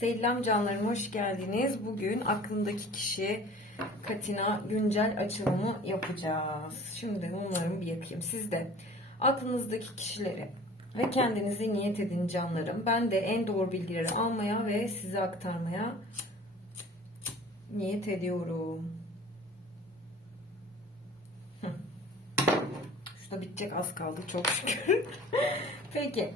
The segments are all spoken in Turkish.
Selam canlarım hoş geldiniz. Bugün aklındaki kişi Katina güncel açılımı yapacağız. Şimdi bunları bir yapayım. Siz de aklınızdaki kişileri ve kendinizi niyet edin canlarım. Ben de en doğru bilgileri almaya ve size aktarmaya niyet ediyorum. Şurada bitecek az kaldı çok şükür. Peki.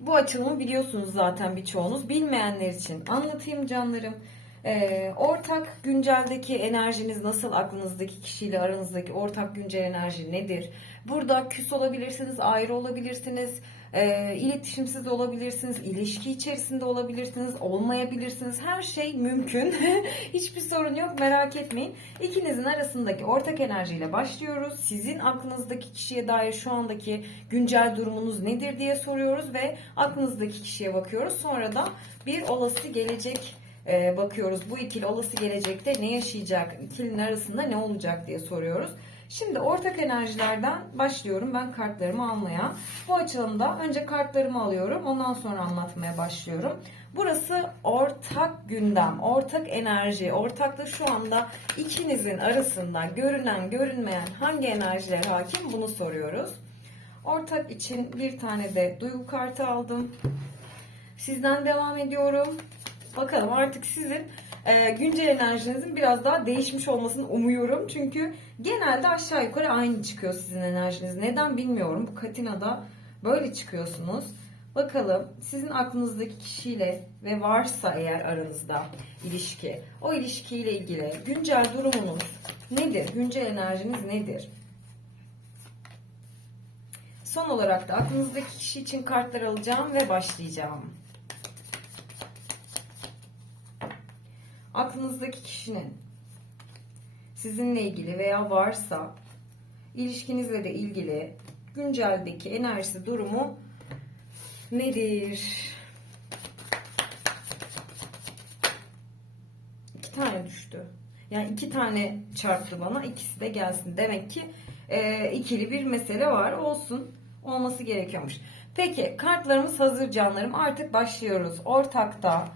Bu açılımı biliyorsunuz zaten birçoğunuz. Bilmeyenler için anlatayım canlarım. Ee, ortak günceldeki enerjiniz nasıl? Aklınızdaki kişiyle aranızdaki ortak güncel enerji nedir? Burada küs olabilirsiniz, ayrı olabilirsiniz, e, iletişimsiz olabilirsiniz, ilişki içerisinde olabilirsiniz, olmayabilirsiniz. Her şey mümkün. Hiçbir sorun yok merak etmeyin. İkinizin arasındaki ortak enerjiyle başlıyoruz. Sizin aklınızdaki kişiye dair şu andaki güncel durumunuz nedir diye soruyoruz ve aklınızdaki kişiye bakıyoruz. Sonra da bir olası gelecek e, bakıyoruz. Bu ikili olası gelecekte ne yaşayacak, ikilinin arasında ne olacak diye soruyoruz. Şimdi ortak enerjilerden başlıyorum ben kartlarımı almaya. Bu açılımda önce kartlarımı alıyorum ondan sonra anlatmaya başlıyorum. Burası ortak gündem, ortak enerji, ortakta şu anda ikinizin arasında görünen görünmeyen hangi enerjiler hakim bunu soruyoruz. Ortak için bir tane de duygu kartı aldım. Sizden devam ediyorum. Bakalım artık sizin e, güncel enerjinizin biraz daha değişmiş olmasını umuyorum. Çünkü genelde aşağı yukarı aynı çıkıyor sizin enerjiniz. Neden bilmiyorum. Bu Katina'da böyle çıkıyorsunuz. Bakalım sizin aklınızdaki kişiyle ve varsa eğer aranızda ilişki, o ilişkiyle ilgili güncel durumunuz nedir? Güncel enerjiniz nedir? Son olarak da aklınızdaki kişi için kartlar alacağım ve başlayacağım. Aklınızdaki kişinin sizinle ilgili veya varsa ilişkinizle de ilgili günceldeki enerjisi durumu nedir? İki tane düştü. Yani iki tane çarptı bana. ikisi de gelsin. Demek ki e, ikili bir mesele var. Olsun. Olması gerekiyormuş. Peki kartlarımız hazır canlarım. Artık başlıyoruz. Ortakta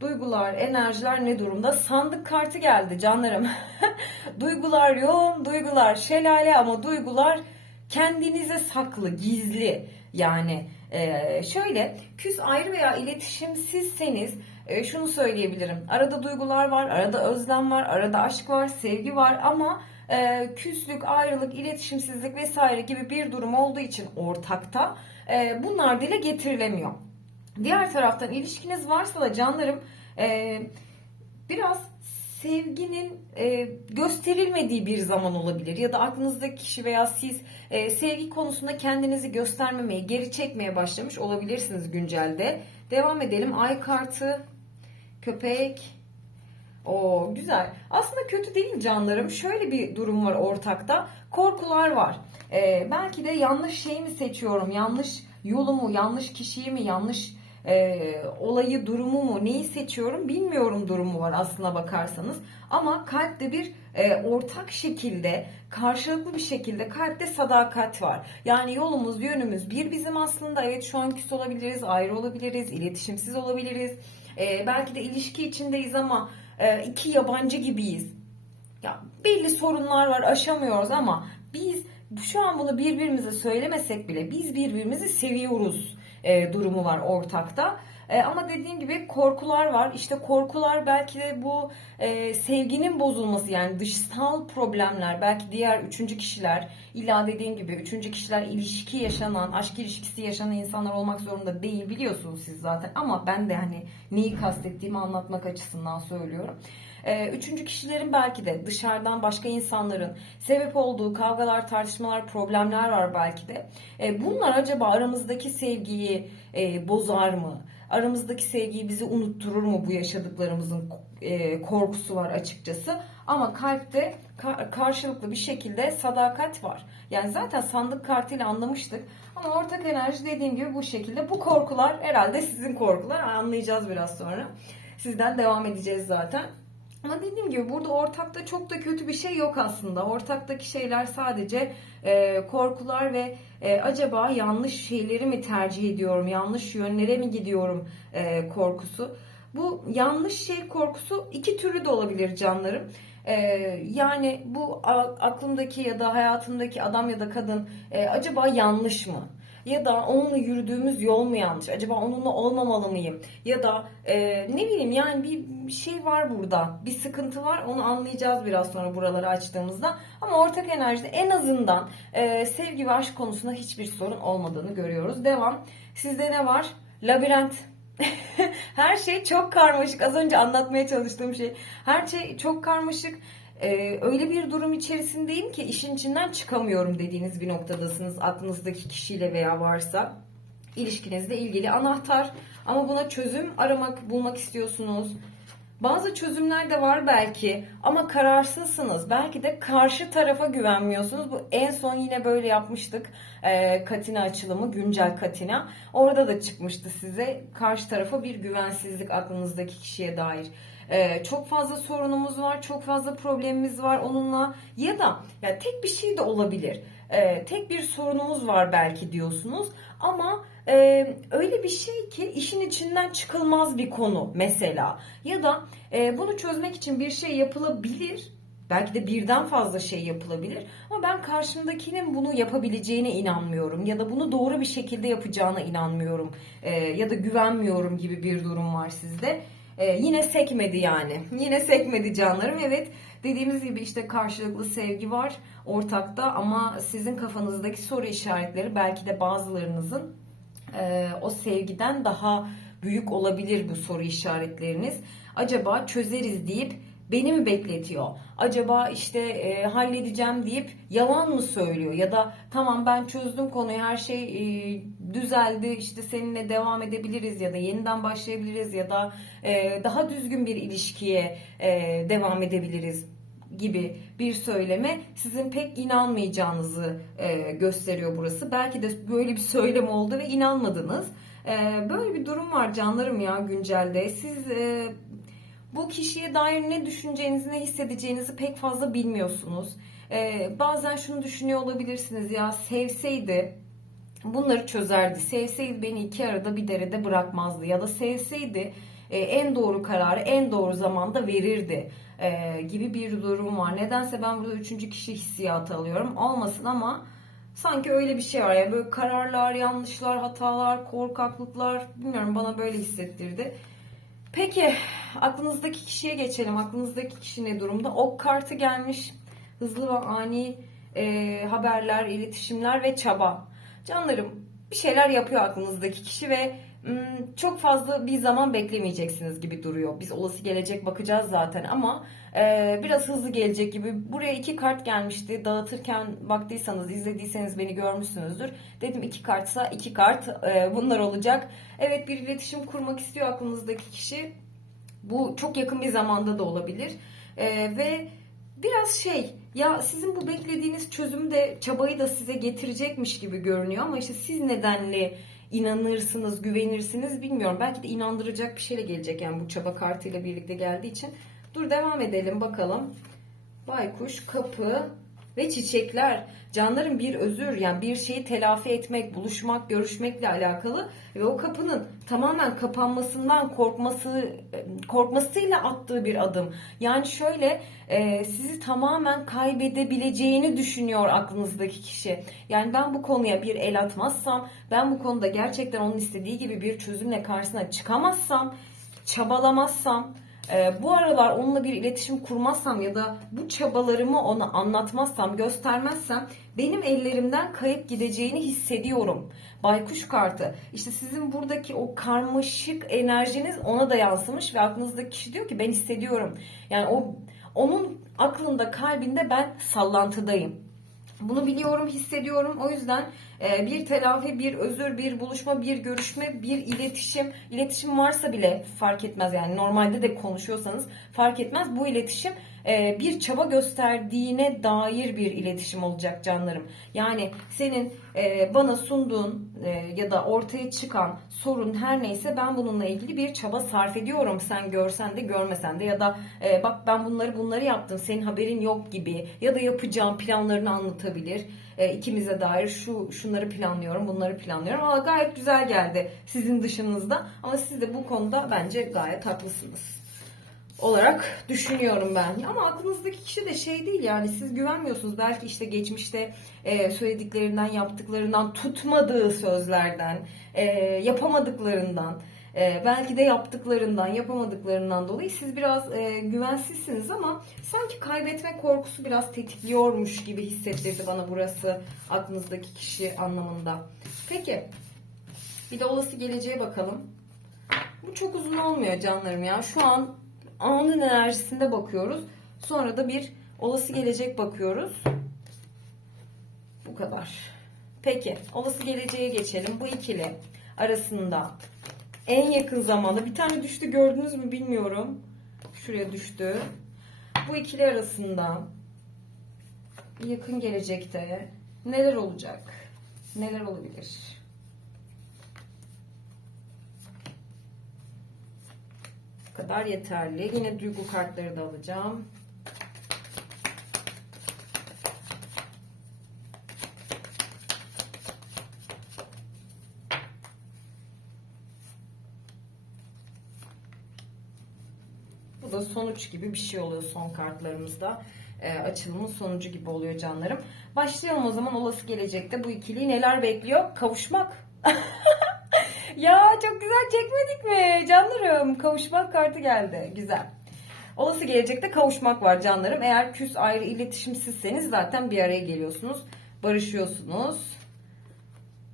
Duygular, enerjiler ne durumda? Sandık kartı geldi canlarım. duygular yoğun, duygular şelale ama duygular kendinize saklı, gizli. Yani e, şöyle küs ayrı veya iletişimsizseniz e, şunu söyleyebilirim. Arada duygular var, arada özlem var, arada aşk var, sevgi var ama e, küslük, ayrılık, iletişimsizlik vesaire gibi bir durum olduğu için ortakta e, bunlar dile getirilemiyor. Diğer taraftan ilişkiniz varsa da canlarım e, biraz sevginin e, gösterilmediği bir zaman olabilir ya da aklınızdaki kişi veya siz e, sevgi konusunda kendinizi göstermemeye, geri çekmeye başlamış olabilirsiniz güncelde. Devam edelim. Ay kartı, köpek. O güzel. Aslında kötü değil canlarım. Şöyle bir durum var ortakta. Korkular var. E, belki de yanlış şeyi mi seçiyorum, yanlış yolumu, yanlış kişiyi mi, yanlış e, olayı, durumu mu, neyi seçiyorum bilmiyorum durumu var aslına bakarsanız. Ama kalpte bir e, ortak şekilde, karşılıklı bir şekilde kalpte sadakat var. Yani yolumuz, yönümüz bir bizim aslında. Evet şu an küs olabiliriz, ayrı olabiliriz, iletişimsiz olabiliriz. E, belki de ilişki içindeyiz ama e, iki yabancı gibiyiz. Ya belli sorunlar var, aşamıyoruz ama biz şu an bunu birbirimize söylemesek bile biz birbirimizi seviyoruz e, durumu var ortakta. E, ama dediğim gibi korkular var. İşte korkular belki de bu e, sevginin bozulması yani dışsal problemler belki diğer üçüncü kişiler illa dediğim gibi üçüncü kişiler ilişki yaşanan aşk ilişkisi yaşanan insanlar olmak zorunda değil biliyorsunuz siz zaten ama ben de hani neyi kastettiğimi anlatmak açısından söylüyorum. Ee, üçüncü kişilerin belki de dışarıdan başka insanların sebep olduğu kavgalar, tartışmalar, problemler var belki de. Ee, bunlar acaba aramızdaki sevgiyi e, bozar mı? Aramızdaki sevgiyi bizi unutturur mu bu yaşadıklarımızın e, korkusu var açıkçası. Ama kalpte karşılıklı bir şekilde sadakat var. Yani zaten sandık kartıyla anlamıştık. Ama ortak enerji dediğim gibi bu şekilde. Bu korkular herhalde sizin korkular. Anlayacağız biraz sonra. Sizden devam edeceğiz zaten. Ama dediğim gibi burada ortakta çok da kötü bir şey yok aslında. Ortaktaki şeyler sadece e, korkular ve e, acaba yanlış şeyleri mi tercih ediyorum, yanlış yönlere mi gidiyorum e, korkusu. Bu yanlış şey korkusu iki türlü de olabilir canlarım. E, yani bu aklımdaki ya da hayatımdaki adam ya da kadın e, acaba yanlış mı? Ya da onunla yürüdüğümüz yol mu yanlış? Acaba onunla olmamalı mıyım? Ya da e, ne bileyim yani bir şey var burada. Bir sıkıntı var. Onu anlayacağız biraz sonra buraları açtığımızda. Ama ortak enerjide en azından e, sevgi ve aşk konusunda hiçbir sorun olmadığını görüyoruz. Devam. Sizde ne var? Labirent. Her şey çok karmaşık. Az önce anlatmaya çalıştığım şey. Her şey çok karmaşık. Ee, öyle bir durum içerisindeyim ki işin içinden çıkamıyorum dediğiniz bir noktadasınız aklınızdaki kişiyle veya varsa ilişkinizle ilgili anahtar ama buna çözüm aramak bulmak istiyorsunuz. Bazı çözümler de var belki ama kararsızsınız. Belki de karşı tarafa güvenmiyorsunuz. Bu en son yine böyle yapmıştık. Ee, Katina açılımı, güncel Katina. Orada da çıkmıştı size. Karşı tarafa bir güvensizlik aklınızdaki kişiye dair. Ee, çok fazla sorunumuz var, çok fazla problemimiz var onunla. Ya da ya tek bir şey de olabilir. Ee, tek bir sorunumuz var belki diyorsunuz. Ama e, öyle bir şey ki işin içinden çıkılmaz bir konu mesela. Ya da e, bunu çözmek için bir şey yapılabilir. Belki de birden fazla şey yapılabilir. Ama ben karşımdakinin bunu yapabileceğine inanmıyorum. Ya da bunu doğru bir şekilde yapacağına inanmıyorum. E, ya da güvenmiyorum gibi bir durum var sizde. E, yine sekmedi yani. Yine sekmedi canlarım. Evet dediğimiz gibi işte karşılıklı sevgi var ortakta ama sizin kafanızdaki soru işaretleri belki de bazılarınızın e, o sevgiden daha büyük olabilir bu soru işaretleriniz. Acaba çözeriz deyip beni mi bekletiyor? Acaba işte e, halledeceğim deyip yalan mı söylüyor? Ya da tamam ben çözdüm konuyu her şey e, düzeldi işte seninle devam edebiliriz ya da yeniden başlayabiliriz ya da e, daha düzgün bir ilişkiye e, devam edebiliriz gibi bir söyleme sizin pek inanmayacağınızı e, gösteriyor burası. Belki de böyle bir söylem oldu ve inanmadınız. E, böyle bir durum var canlarım ya güncelde. Siz e, bu kişiye dair ne düşüneceğinizi, ne hissedeceğinizi pek fazla bilmiyorsunuz. E, bazen şunu düşünüyor olabilirsiniz ya sevseydi bunları çözerdi. Sevseydi beni iki arada bir derede bırakmazdı. Ya da sevseydi e, en doğru kararı en doğru zamanda verirdi e, gibi bir durum var. Nedense ben burada üçüncü kişi hissiyatı alıyorum. Olmasın ama sanki öyle bir şey var. Yani böyle kararlar, yanlışlar, hatalar, korkaklıklar bilmiyorum bana böyle hissettirdi. Peki aklınızdaki kişiye geçelim. Aklınızdaki kişi ne durumda? Ok kartı gelmiş. Hızlı ve ani e, haberler, iletişimler ve çaba. Canlarım bir şeyler yapıyor aklınızdaki kişi ve çok fazla bir zaman beklemeyeceksiniz gibi duruyor. Biz olası gelecek bakacağız zaten ama e, biraz hızlı gelecek gibi. Buraya iki kart gelmişti. Dağıtırken baktıysanız, izlediyseniz beni görmüşsünüzdür. Dedim iki kartsa iki kart e, bunlar olacak. Evet bir iletişim kurmak istiyor aklınızdaki kişi. Bu çok yakın bir zamanda da olabilir. E, ve biraz şey ya sizin bu beklediğiniz çözümü de çabayı da size getirecekmiş gibi görünüyor ama işte siz nedenli inanırsınız, güvenirsiniz bilmiyorum. Belki de inandıracak bir şeyle gelecek yani bu çaba kartıyla birlikte geldiği için. Dur devam edelim bakalım. Baykuş, kapı ve çiçekler. Canların bir özür yani bir şeyi telafi etmek, buluşmak, görüşmekle alakalı ve o kapının tamamen kapanmasından korkması korkmasıyla attığı bir adım. Yani şöyle e, sizi tamamen kaybedebileceğini düşünüyor aklınızdaki kişi. Yani ben bu konuya bir el atmazsam, ben bu konuda gerçekten onun istediği gibi bir çözümle karşısına çıkamazsam, çabalamazsam, ee, bu aralar onunla bir iletişim kurmazsam ya da bu çabalarımı ona anlatmazsam, göstermezsem benim ellerimden kayıp gideceğini hissediyorum. Baykuş kartı. İşte sizin buradaki o karmaşık enerjiniz ona da yansımış ve aklınızdaki kişi diyor ki ben hissediyorum. Yani o onun aklında, kalbinde ben sallantıdayım. Bunu biliyorum, hissediyorum. O yüzden e, bir telafi, bir özür, bir buluşma, bir görüşme, bir iletişim. İletişim varsa bile fark etmez yani normalde de konuşuyorsanız fark etmez. Bu iletişim bir çaba gösterdiğine dair bir iletişim olacak canlarım. Yani senin e, bana sunduğun e, ya da ortaya çıkan sorun her neyse ben bununla ilgili bir çaba sarf ediyorum. Sen görsen de görmesen de ya da e, bak ben bunları bunları yaptım senin haberin yok gibi ya da yapacağım planlarını anlatabilir. E, ikimize dair şu şunları planlıyorum, bunları planlıyorum. Ama gayet güzel geldi sizin dışınızda. Ama siz de bu konuda bence gayet haklısınız olarak düşünüyorum ben. Ama aklınızdaki kişi de şey değil yani siz güvenmiyorsunuz. Belki işte geçmişte e, söylediklerinden, yaptıklarından, tutmadığı sözlerden, e, yapamadıklarından, e, belki de yaptıklarından, yapamadıklarından dolayı siz biraz e, güvensizsiniz ama sanki kaybetme korkusu biraz tetikliyormuş gibi hissettirdi bana burası aklınızdaki kişi anlamında. Peki bir de olası geleceğe bakalım. Bu çok uzun olmuyor canlarım ya. Şu an anın enerjisinde bakıyoruz. Sonra da bir olası gelecek bakıyoruz. Bu kadar. Peki olası geleceğe geçelim. Bu ikili arasında en yakın zamanda bir tane düştü gördünüz mü bilmiyorum. Şuraya düştü. Bu ikili arasında yakın gelecekte neler olacak? Neler olabilir? Kadar yeterli. Yine duygu kartları da alacağım. Bu da sonuç gibi bir şey oluyor son kartlarımızda. E, açılımın sonucu gibi oluyor canlarım. Başlayalım o zaman olası gelecekte bu ikiliyi neler bekliyor? Kavuşmak. Ya çok güzel çekmedik mi canlarım? Kavuşmak kartı geldi. Güzel. Olası gelecekte kavuşmak var canlarım. Eğer küs ayrı iletişimsizseniz zaten bir araya geliyorsunuz. Barışıyorsunuz.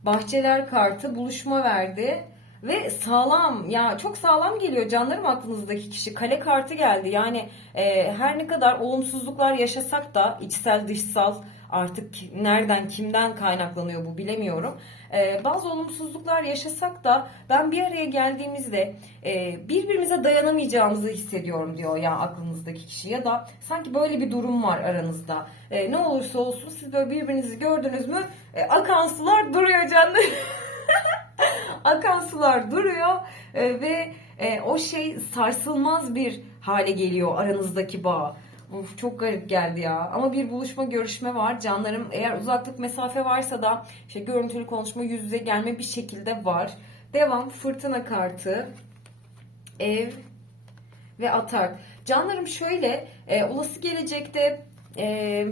Bahçeler kartı buluşma verdi. Ve sağlam ya çok sağlam geliyor canlarım aklınızdaki kişi. Kale kartı geldi. Yani e, her ne kadar olumsuzluklar yaşasak da içsel dışsal artık nereden kimden kaynaklanıyor bu bilemiyorum. E, bazı olumsuzluklar yaşasak da ben bir araya geldiğimizde e, birbirimize dayanamayacağımızı hissediyorum diyor ya aklınızdaki kişi. Ya da sanki böyle bir durum var aranızda. E, ne olursa olsun siz böyle birbirinizi gördünüz mü e, akan sular duruyor canlarım. akan sular duruyor e, ve e, o şey sarsılmaz bir hale geliyor aranızdaki bağ. Of çok garip geldi ya. Ama bir buluşma görüşme var canlarım. Eğer uzaklık mesafe varsa da işte görüntülü konuşma yüz yüze gelme bir şekilde var. Devam fırtına kartı. Ev ve atak. Canlarım şöyle e, olası gelecekte e,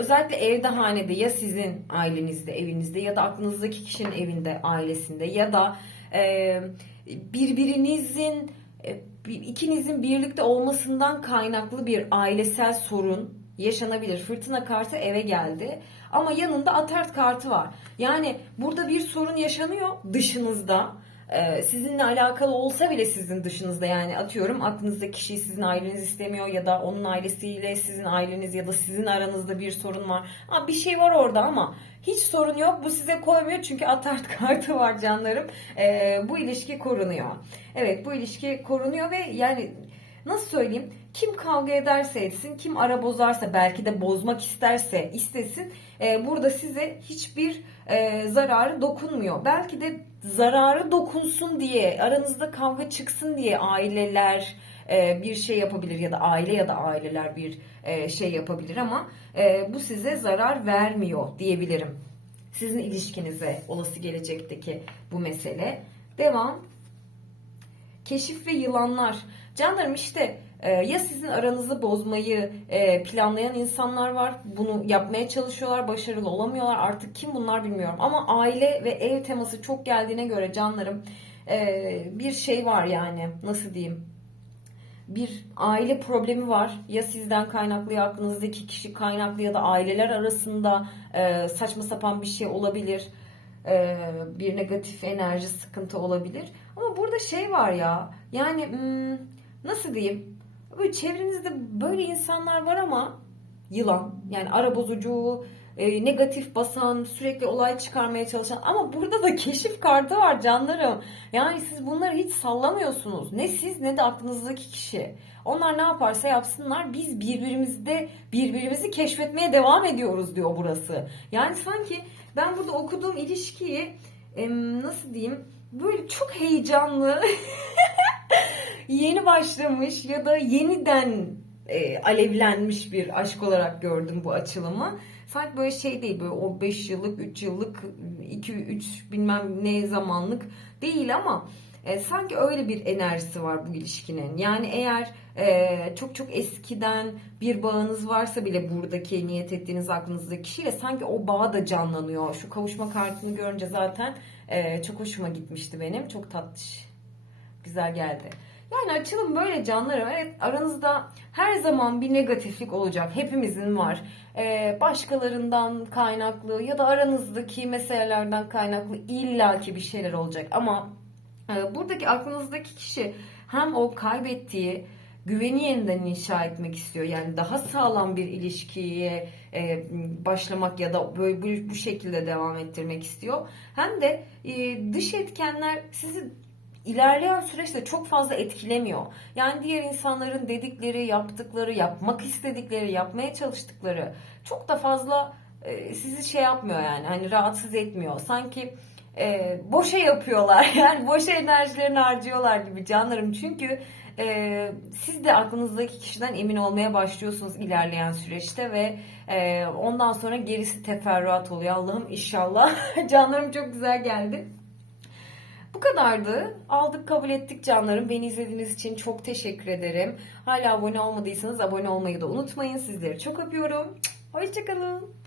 Özellikle evde hanede ya sizin ailenizde, evinizde ya da aklınızdaki kişinin evinde, ailesinde ya da e, birbirinizin e, ikinizin birlikte olmasından kaynaklı bir ailesel sorun yaşanabilir. Fırtına kartı eve geldi. Ama yanında atart kartı var. Yani burada bir sorun yaşanıyor dışınızda. Ee, sizinle alakalı olsa bile sizin dışınızda yani atıyorum aklınızda kişiyi sizin aileniz istemiyor ya da onun ailesiyle sizin aileniz ya da sizin aranızda bir sorun var. Ha, bir şey var orada ama hiç sorun yok. Bu size koymuyor çünkü atart kartı var canlarım. Ee, bu ilişki korunuyor. Evet bu ilişki korunuyor ve yani nasıl söyleyeyim kim kavga ederse etsin kim ara bozarsa belki de bozmak isterse istesin e, burada size hiçbir e, zararı dokunmuyor. Belki de zararı dokunsun diye aranızda kavga çıksın diye aileler e, bir şey yapabilir ya da aile ya da aileler bir e, şey yapabilir ama e, bu size zarar vermiyor diyebilirim. Sizin ilişkinize olası gelecekteki bu mesele. Devam. Keşif ve yılanlar. Canlarım işte ya sizin aranızı bozmayı e, planlayan insanlar var. Bunu yapmaya çalışıyorlar, başarılı olamıyorlar. Artık kim bunlar bilmiyorum. Ama aile ve ev teması çok geldiğine göre canlarım e, bir şey var yani nasıl diyeyim bir aile problemi var. Ya sizden kaynaklı ya aklınızdaki kişi kaynaklı ya da aileler arasında e, saçma sapan bir şey olabilir. Bir negatif enerji sıkıntı olabilir. Ama burada şey var ya yani hmm, nasıl diyeyim böyle çevrenizde böyle insanlar var ama yılan yani ara bozucu e, negatif basan, sürekli olay çıkarmaya çalışan ama burada da keşif kartı var canlarım. Yani siz bunları hiç sallamıyorsunuz. Ne siz ne de aklınızdaki kişi. Onlar ne yaparsa yapsınlar biz birbirimizde birbirimizi keşfetmeye devam ediyoruz diyor burası. Yani sanki ben burada okuduğum ilişkiyi nasıl diyeyim böyle çok heyecanlı yeni başlamış ya da yeniden e, alevlenmiş bir aşk olarak gördüm bu açılımı. Sanki böyle şey değil böyle o 5 yıllık 3 yıllık 2 3 bilmem ne zamanlık değil ama e, sanki öyle bir enerjisi var bu ilişkinin. Yani eğer e, çok çok eskiden bir bağınız varsa bile buradaki niyet ettiğiniz aklınızdaki kişiyle sanki o bağ da canlanıyor. Şu kavuşma kartını görünce zaten e, çok hoşuma gitmişti benim. Çok tatlış. Güzel geldi. Yani açılım böyle canlarım. Evet aranızda her zaman bir negatiflik olacak. Hepimizin var. Ee, başkalarından kaynaklı ya da aranızdaki meselelerden kaynaklı illaki bir şeyler olacak. Ama e, buradaki aklınızdaki kişi hem o kaybettiği güveni yeniden inşa etmek istiyor. Yani daha sağlam bir ilişkiye e, başlamak ya da böyle bu, bu şekilde devam ettirmek istiyor. Hem de e, dış etkenler sizi ilerleyen süreçte çok fazla etkilemiyor. Yani diğer insanların dedikleri, yaptıkları, yapmak istedikleri, yapmaya çalıştıkları çok da fazla e, sizi şey yapmıyor yani hani rahatsız etmiyor. Sanki e, boşa yapıyorlar yani boşa enerjilerini harcıyorlar gibi canlarım çünkü e, siz de aklınızdaki kişiden emin olmaya başlıyorsunuz ilerleyen süreçte ve e, ondan sonra gerisi teferruat oluyor Allah'ım inşallah canlarım çok güzel geldi. Bu kadardı. Aldık kabul ettik canlarım. Beni izlediğiniz için çok teşekkür ederim. Hala abone olmadıysanız abone olmayı da unutmayın. Sizleri çok öpüyorum. Hoşçakalın.